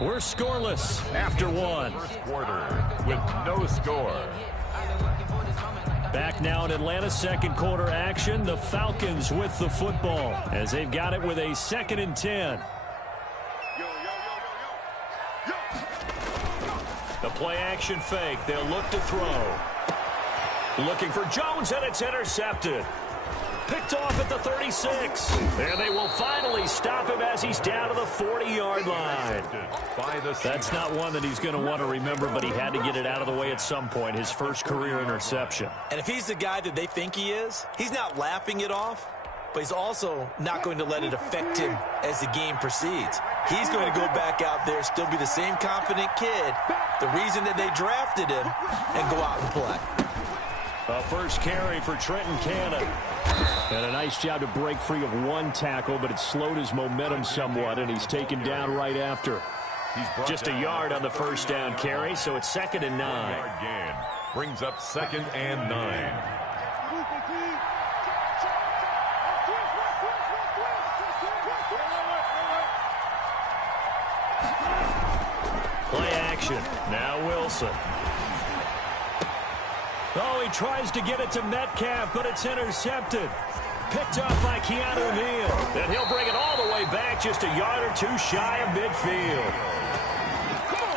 We're scoreless after one. First quarter with no score. Back now in Atlanta, second quarter action. The Falcons with the football as they've got it with a 2nd and 10. The play action fake. They'll look to throw. Looking for Jones, and it's intercepted. Picked off at the 36. And they will finally stop him as he's down to the 40-yard line. That's not one that he's going to want to remember, but he had to get it out of the way at some point, his first career interception. And if he's the guy that they think he is, he's not laughing it off, but he's also not going to let it affect him as the game proceeds. He's going to go back out there, still be the same confident kid, the reason that they drafted him, and go out and play. A first carry for Trenton Cannon. And a nice job to break free of one tackle, but it slowed his momentum somewhat, and he's taken down right after. Just a yard on the first down carry, so it's 2nd and 9. Brings up 2nd and 9. Play action. Now Wilson. Oh, he tries to get it to Metcalf, but it's intercepted. Picked off by Keanu Neal. And he'll bring it all the way back, just a yard or two shy of midfield.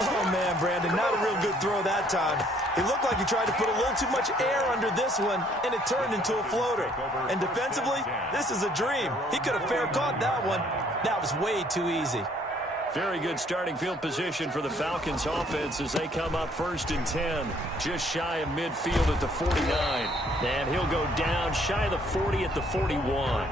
Oh, man, Brandon, not a real good throw that time. He looked like he tried to put a little too much air under this one, and it turned into a floater. And defensively, this is a dream. He could have fair caught that one. That was way too easy. Very good starting field position for the Falcons offense as they come up 1st and 10. Just shy of midfield at the 49. And he'll go down shy of the 40 at the 41.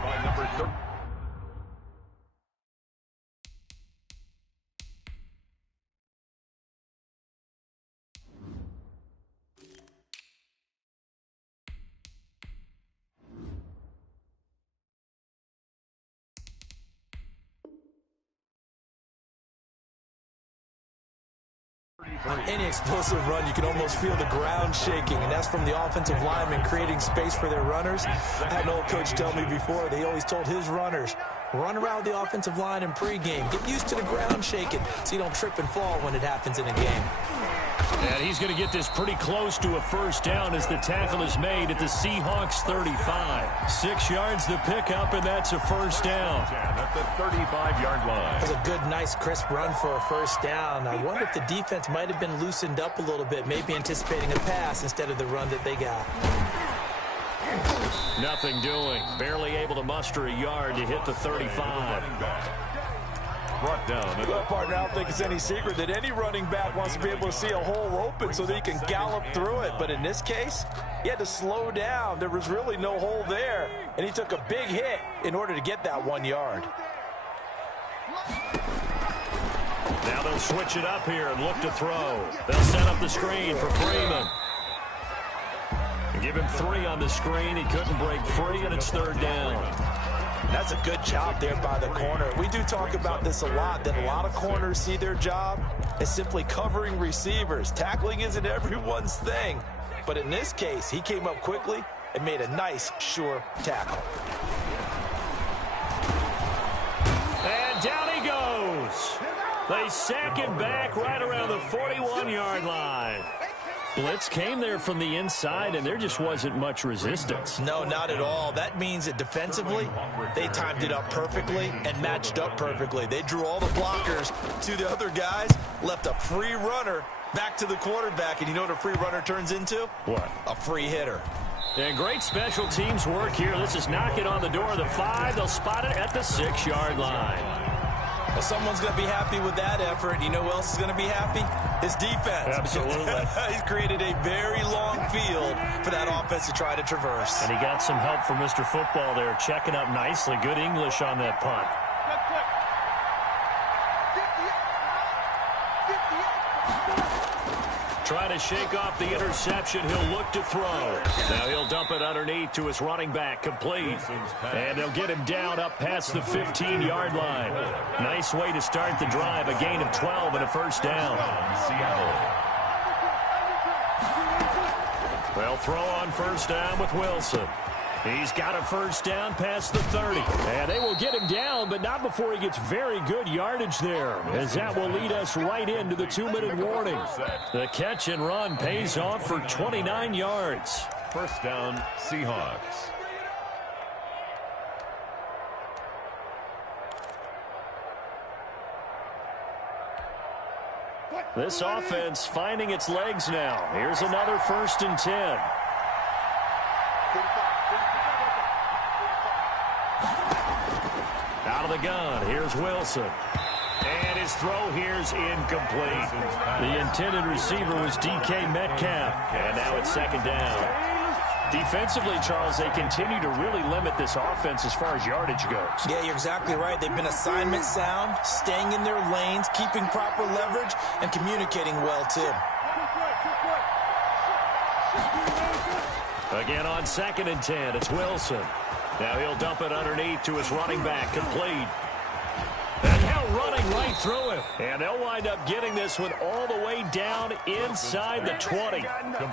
On any explosive run, you can almost feel the ground shaking, and that's from the offensive linemen creating space for their runners. I had an old coach tell me before, they always told his runners, run around the offensive line in pregame. Get used to the ground shaking so you don't trip and fall when it happens in a game. And he's going to get this pretty close to a first down as the tackle is made at the Seahawks 35. 6 yards the pickup, and that's a first down. At the 35-yard line. That was a good, nice, crisp run for a first down. I wonder if the defense might have been loosened up a little bit, maybe anticipating a pass instead of the run that they got. Nothing doing. Barely able to muster a yard to hit the 35. Brought down. Well, partner, I don't think it's any secret that any running back wants to be able to see a hole open so that he can gallop through it. But in this case, he had to slow down. There was really no hole there, and he took a big hit in order to get that 1 yard. Now they'll switch it up here and look to throw. They'll set up the screen for Freeman. Give him 3 on the screen. He couldn't break free, and it's 3rd down. That's a good job there by the corner. We do talk about this a lot, that a lot of corners see their job as simply covering receivers. Tackling isn't everyone's thing. But in this case, he came up quickly and made a nice, sure tackle. And down he goes. They sack him back right around the 41-yard line. Blitz came there from the inside, and there just wasn't much resistance. No, not at all. That means that defensively, they timed it up perfectly and matched up perfectly. They drew all the blockers to the other guys, left a free runner back to the quarterback, and you know what a free runner turns into? What? A free hitter. And great special teams work here. This is knocking on the door of the 5. They'll spot it at the 6-yard line. Well, someone's going to be happy with that effort. You know who else is going to be happy? His defense. Absolutely. He's created a very long field for that offense to try to traverse. And he got some help from Mr. Football there, checking up nicely. Good English on that punt. Trying to shake off the interception. He'll look to throw. Now he'll dump it underneath to his running back. Complete. And they'll get him down up past the 15-yard line. Nice way to start the drive. A gain of 12 and a first down. They'll throw on first down with Wilson. He's got a first down past the 30. And they will get him down, but not before he gets very good yardage there, as that will lead us right into the 2-minute warning. The catch and run pays off for 29 yards. First down, Seahawks. This offense finding its legs now. Here's another 1st and 10. Out of the gun, here's Wilson. And his throw here's incomplete. The intended receiver was DK Metcalf. And now it's 2nd down. Defensively, Charles, they continue to really limit this offense as far as yardage goes. Yeah, you're exactly right. They've been assignment sound, staying in their lanes, keeping proper leverage, and communicating well, too. Again on 2nd and 10, it's Wilson. Now he'll dump it underneath to his running back, complete. And now running right through him. And they'll wind up getting this one all the way down inside the 20.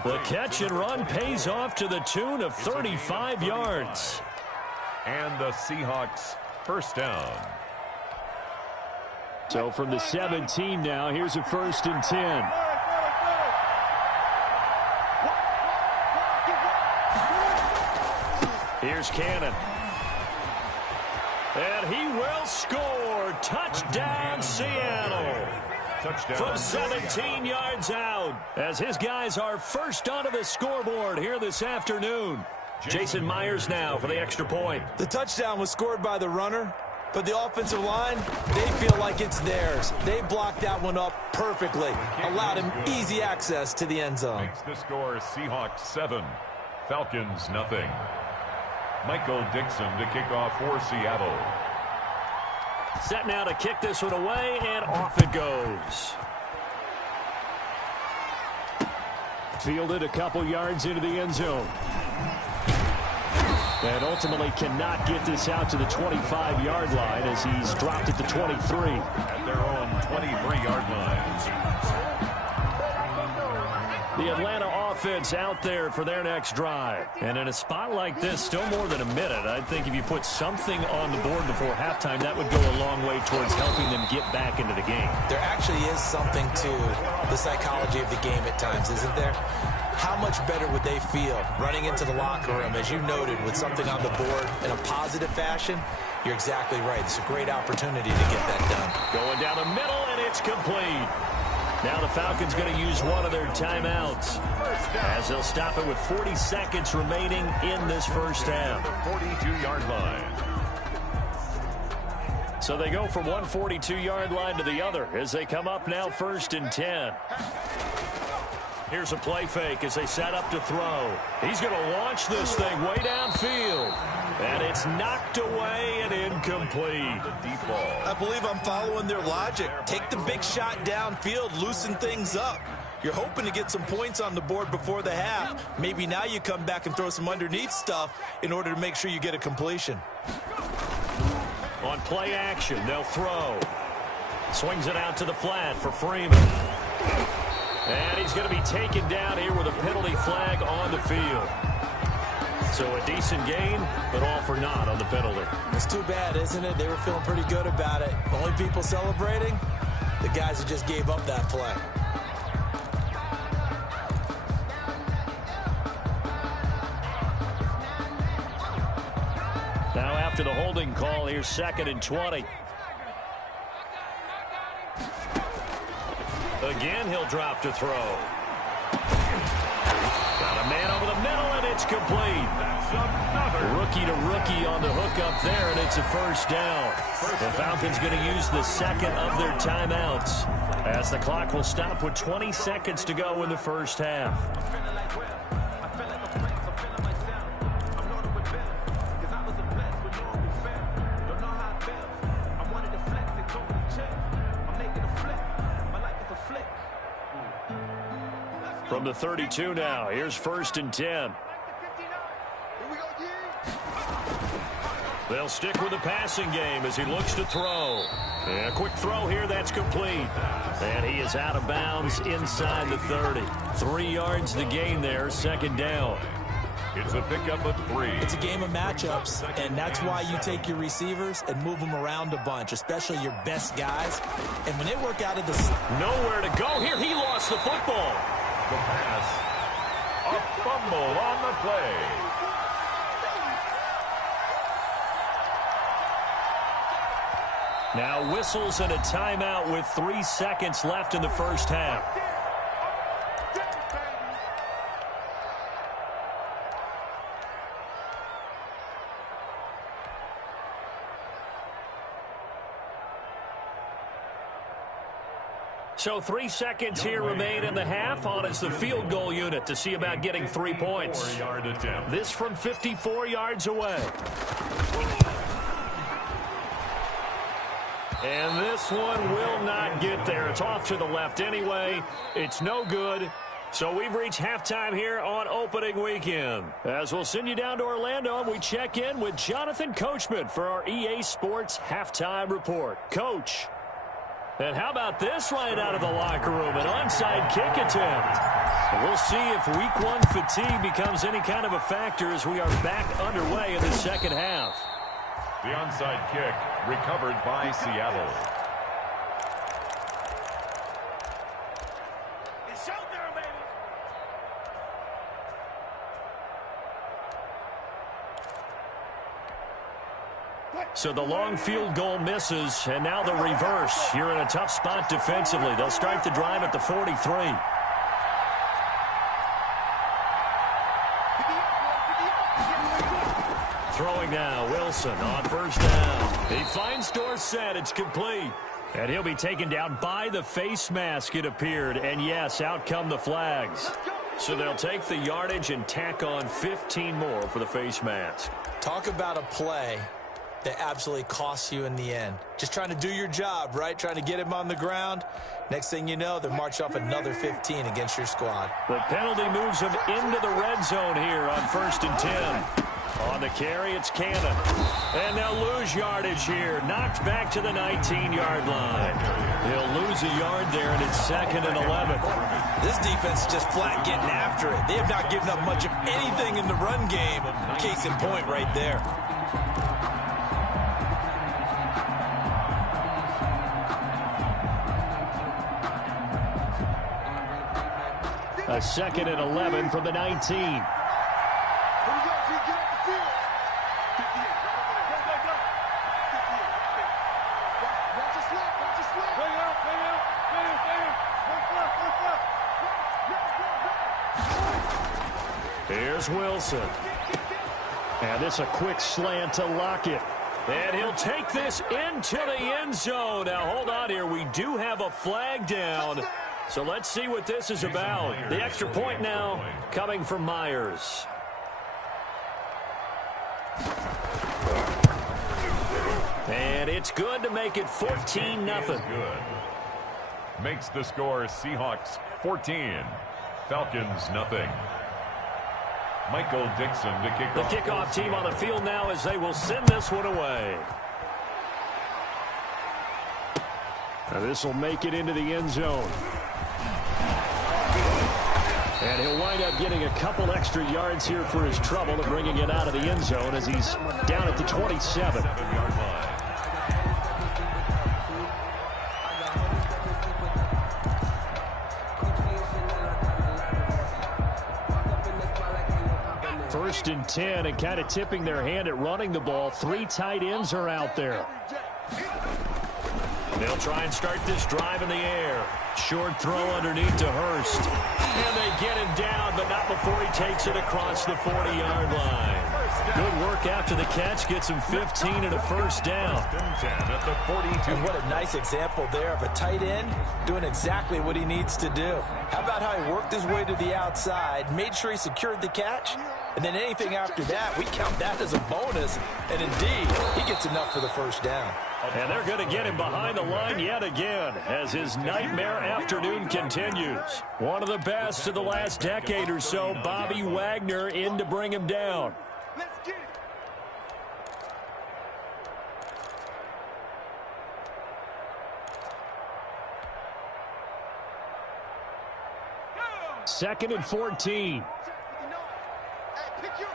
The catch and run pays off to the tune of 35 yards. And the Seahawks first down. So from the 17 now, here's a 1st and 10. Here's Cannon. And he will score. Touchdown, Seattle. Touchdown. From 17 yards out, as his guys are first onto the scoreboard here this afternoon. Jason Myers now for the extra point. The touchdown was scored by the runner, but the offensive line, they feel like it's theirs. They blocked that one up perfectly, allowed him easy access to the end zone. Makes the score Seahawks 7, Falcons nothing. Michael Dixon to kick off for Seattle. Set now to kick this one away, and off it goes. Fielded a couple yards into the end zone. And ultimately cannot get this out to the 25-yard line as he's dropped at the 23. At their own 23-yard line. The Atlanta offense out there for their next drive. And in a spot like this, still more than a minute, I think if you put something on the board before halftime, that would go a long way towards helping them get back into the game. There actually is something to the psychology of the game at times, isn't there? How much better would they feel running into the locker room, as you noted, with something on the board in a positive fashion? You're exactly right. It's a great opportunity to get that done. Going down the middle, and it's complete. Now the Falcons going to use one of their timeouts as they'll stop it with 40 seconds remaining in this first half. 42-yard line. So they go from one 42-yard line to the other as they come up now 1st and 10. Here's a play fake as they set up to throw. He's going to launch this thing way downfield. And it's knocked away and incomplete. Deep ball. I believe I'm following their logic. Take the big shot downfield, loosen things up. You're hoping to get some points on the board before the half. Maybe now you come back and throw some underneath stuff in order to make sure you get a completion. On play action, they'll throw. Swings it out to the flat for Freeman. And he's going to be taken down here with a penalty flag on the field. So a decent gain, but all for naught on the penalty. It's too bad, isn't it? They were feeling pretty good about it. Only people celebrating, the guys who just gave up that play. Now after the holding call, here's 2nd and 20. Again, he'll drop to throw. Got a man over the middle, and it's complete. Rookie to rookie on the hook up there, and it's a first down. The Falcons going to use the second of their timeouts as the clock will stop with 20 seconds to go in the first half. From the 32 now, here's 1st and 10. They'll stick with the passing game as he looks to throw. And a quick throw here, that's complete. And he is out of bounds inside the 30. 3 yards to gain there, 2nd down. It's a pickup of 3. It's a game of matchups, and that's why you take your receivers and move them around a bunch, especially your best guys. And when they work out of the... Nowhere to go here. He lost the football. The pass. A fumble on the play. Now whistles and a timeout with 3 seconds left in the first half. So 3 seconds here remain in the half. On is the field goal unit to see about getting 3 points. This from 54 yards away. And this one will not get there. It's off to the left anyway. It's no good. So we've reached halftime here on opening weekend. As we'll send you down to Orlando, we check in with Jonathan Coachman for our EA Sports Halftime Report. Coach. And how about this right out of the locker room? An onside kick attempt. We'll see if week 1 fatigue becomes any kind of a factor as we are back underway in the second half. The onside kick recovered by Seattle. It's out there, baby. So the long field goal misses, and now the reverse. You're in a tough spot defensively. They'll start the drive at the 43. Throwing now, Wilson on first down. He finds Dorsett. It's complete. And he'll be taken down by the face mask, it appeared. And yes, out come the flags. So they'll take the yardage and tack on 15 more for the face mask. Talk about a play that absolutely costs you in the end. Just trying to do your job, right? Trying to get him on the ground. Next thing you know, they march off another 15 against your squad. The penalty moves him into the red zone here on 1st and 10. On the carry, it's Cannon. And they'll lose yardage here. Knocked back to the 19-yard line. He'll lose a yard there, and it's 2nd and 11. This defense is just flat getting after it. They have not given up much of anything in the run game. Case in point right there. A 2nd and 11 from the 19. Here's Wilson. And this a quick slant to Lockett. And he'll take this into the end zone. Now, hold on here. We do have a flag down. So let's see what this is about. The extra point now coming from Myers. And it's good to make it 14-0. Makes the score Seahawks 14, Falcons nothing. Michael Dixon to kick off. The kickoff team on the field now as they will send this one away. Now this will make it into the end zone. And he'll wind up getting a couple extra yards here for his trouble and bringing it out of the end zone as he's down at the 27. First and 10, and kind of tipping their hand at running the ball. 3 tight ends are out there. They'll try and start this drive in the air. Short throw underneath to Hurst. And they get him down, but not before he takes it across the 40-yard line. Good work after the catch. Gets him 15 and a first down. And what a nice example there of a tight end doing exactly what he needs to do. How about how he worked his way to the outside, made sure he secured the catch, and then anything after that, we count that as a bonus. And indeed, he gets enough for the first down. And they're going to get him behind the line yet again as his nightmare afternoon continues. One of the best of the last decade or so, Bobby Wagner in to bring him down. Let's get it. 2nd and 14. Hey, pick your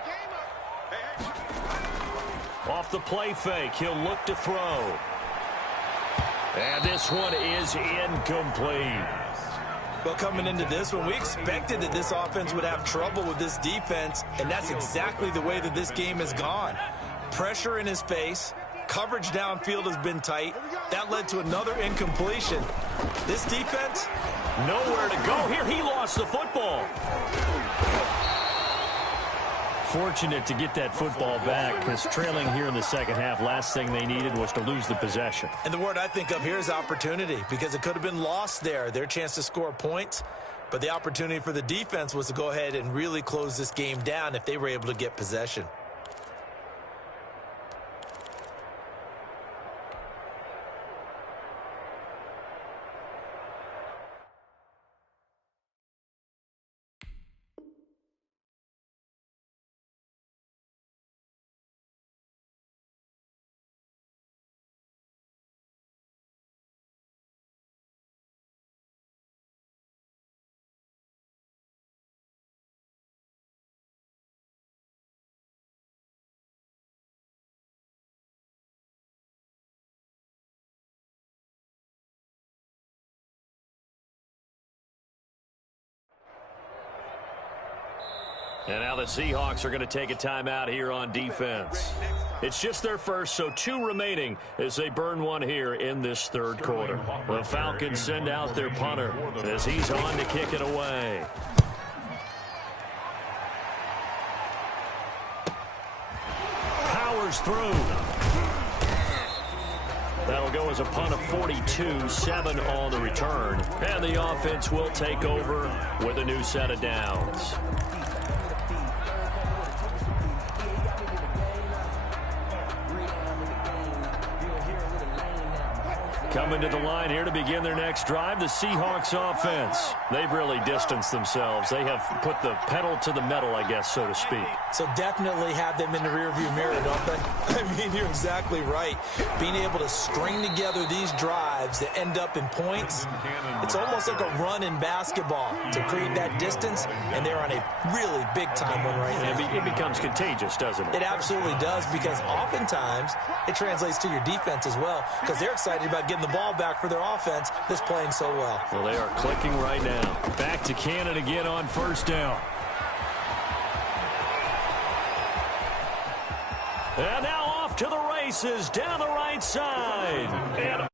the play fake. He'll look to throw. And this one is incomplete. Well, coming into this one, we expected that this offense would have trouble with this defense, and that's exactly the way that this game has gone. Pressure in his face. Coverage downfield has been tight. That led to another incompletion. This defense, nowhere to go here. He lost the football. Fortunate to get that football back, because trailing here in the second half, last thing they needed was to lose the possession. And the word I think of here is opportunity, because it could have been lost there, their chance to score points. But the opportunity for the defense was to go ahead and really close this game down if they were able to get possession. And now the Seahawks are going to take a timeout here on defense. It's just their first, so 2 remaining as they burn one here in this third quarter. The Falcons send out their punter as he's on to kick it away. Powers through. That'll go as a punt of 42, 7 on the return. And the offense will take over with a new set of downs. Coming to the line here to begin their next drive, the Seahawks offense. They've really distanced themselves. They have put the pedal to the metal, I guess, so to speak. So definitely have them in the rearview mirror, don't they? I mean, you're exactly right. Being able to string together these drives that end up in points, it's almost like a run in basketball to create that distance, and they're on a really big-time one right now. It becomes contagious, doesn't it? It absolutely does, because oftentimes it translates to your defense as well, because they're excited about getting the ball back for their offense that's playing so well. Well, they are clicking right now. Back to Cannon again on first down. And now off to the races down the right side. And